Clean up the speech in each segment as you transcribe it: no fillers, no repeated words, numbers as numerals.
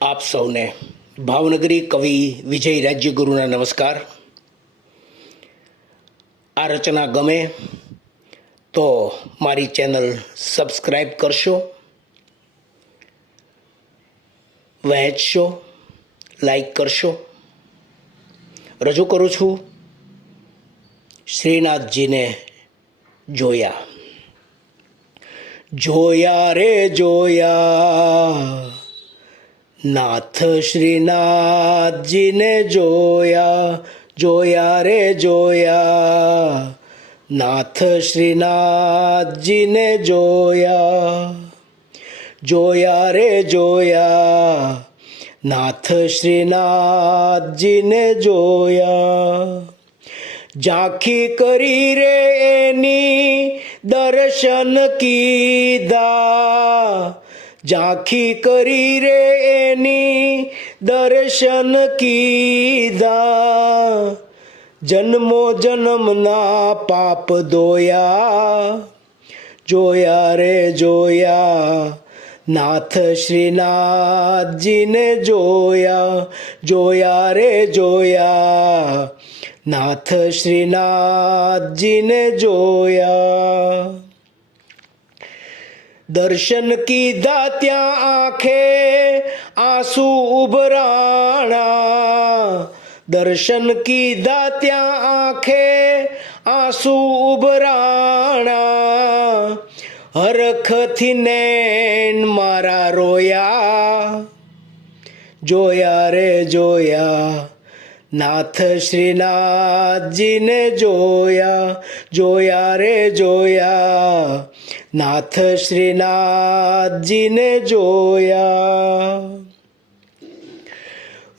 આપ સૌને ભાવનગરી કવિ વિજય રાજ્યગુરુના નમસ્કાર. આ રચના ગમે તો મારી ચેનલ સબસ્ક્રાઈબ કરશો, વહેંચશો, લાઈક કરશો. રજૂ કરું છું શ્રીનાથજીને જોયા. જોયા રે જોયા, નાથ શ્રીનાથજીને જોયા. જોયા રે જોયા, નાથ શ્રીનાથજીને જોયા. જોયા રે જોયા, નાથ શ્રીનાથજીને જોયા. ઝાંખી કરી રે એની દર્શન કીધા. ઝાંખી કરી રે એની દર્શન કીધા. જન્મો જન્મના પાપ ધોયા. જોયા રે જોયા, નાથ શ્રીનાથજીને જોયા. જોયા રે જોયા, નાથ શ્રીનાથજીને જોયા. દર્શન કીધા ત્યાં આંખે આંસુ ઉભરાણા. દર્શન કીધા ત્યાં આંખે આંસુ ઉભરાણા. હરખથી નૈન મારા રોયા. જોયા રે જોયા, નાથ શ્રીનાથજીને જોયા. જોયા રે જોયા, નાથ શ્રીનાથજીને જોયા.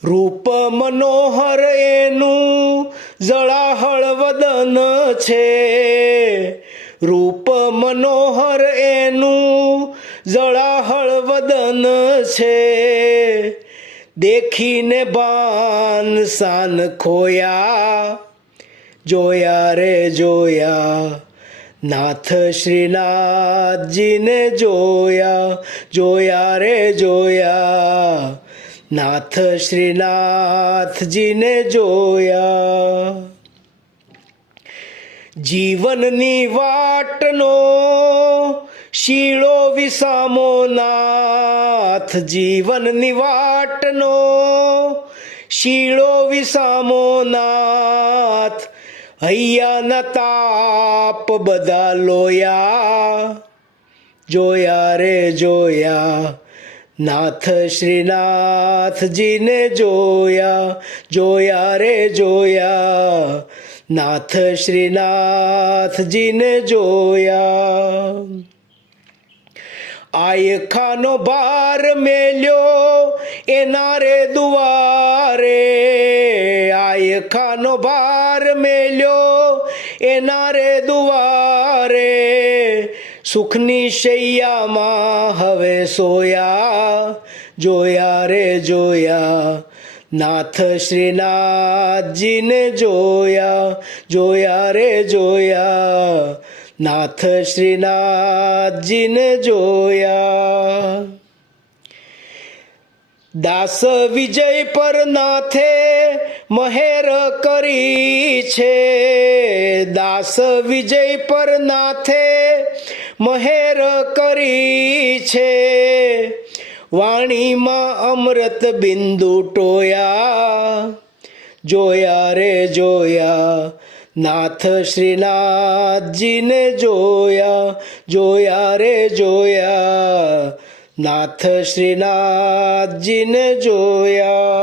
રૂપ મનોહર એનું જળાહળ વદન છે. રૂપ મનોહર એનું જળાહળ વદન છે. દેખીને ભાન શાન ખોયા. જોયા રે જોયા, નાથ શ્રીનાથજીને જોયા. જોયા રે જોયા, નાથ શ્રીનાથજીને જોયા. જીવનની વાટનો શીળો વિસામો નાથ. જીવનની વાટનો શીળો વિસામો નાથ. હૈયાના તાપ બધા લોયા. જોયા રે જોયા, નાથ શ્રીનાથજીને જોયા. જોયા રે જોયા, નાથ શ્રીનાથજીને જોયા. આયખાનો ભાર મેલ્યો એના રે દુવારે. આયખાનો ભાર મેલ્યો એના રે દુવારે. સુખની શૈયામાં હવે સોયા. જોયા રે જોયા, નાથ શ્રીનાથજીને જોયા. જોયા રે જોયા, નાથ શ્રીનાથજીને જોયા. દાસ વિજય પર નાથે મહેર કરી છે. દાસ વિજય પર નાથે મહેર કરી છે. વાણીમાં અમૃત બિંદુ ટોયા. જોયા રે જોયા, નાથ શ્રીનાથજીને જોયા. જોયા રે જોયા, નાથ શ્રીનાથજીને જોયા.